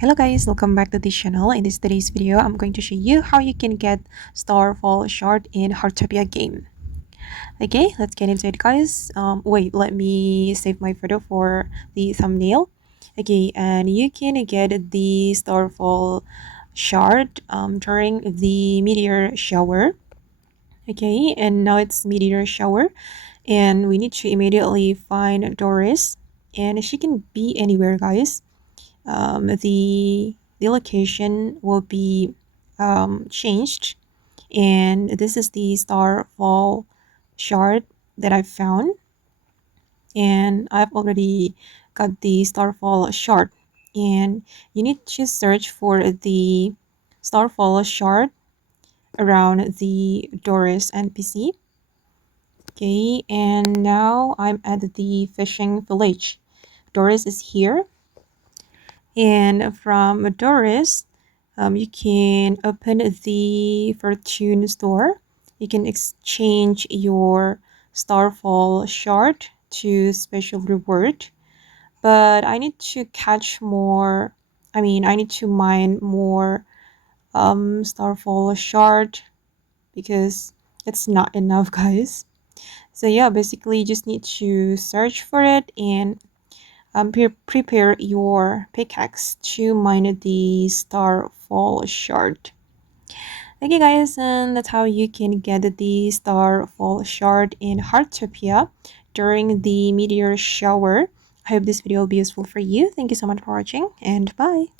Hello guys, welcome back to this channel. In today's video, I'm going to show you how you can get Starfall Shard in Heartopia game. Okay, let's get into it guys. Wait, let me save my photo for the thumbnail. Okay, and you can get the Starfall Shard during the Meteor shower. Okay, and now it's Meteor shower, and we need to immediately find Doris, and she can be anywhere guys. The location will be changed, and this is the Starfall Shard that I found, and I've already got the Starfall Shard, and you need to search for the Starfall Shard around the Doris NPC. Okay, and now I'm at the fishing village. Doris is here, and from Doris, you can open the fortune store. You can exchange your Starfall Shard to special reward. But I need to catch more. I need to mine more Starfall Shard because it's not enough, guys. So yeah, basically, you just need to search for it and prepare your pickaxe to mine the Starfall Shard. Okay guys, and that's how you can get the Starfall Shard in Heartopia during the meteor shower. I hope this video will be useful for you. Thank you so much for watching, and bye!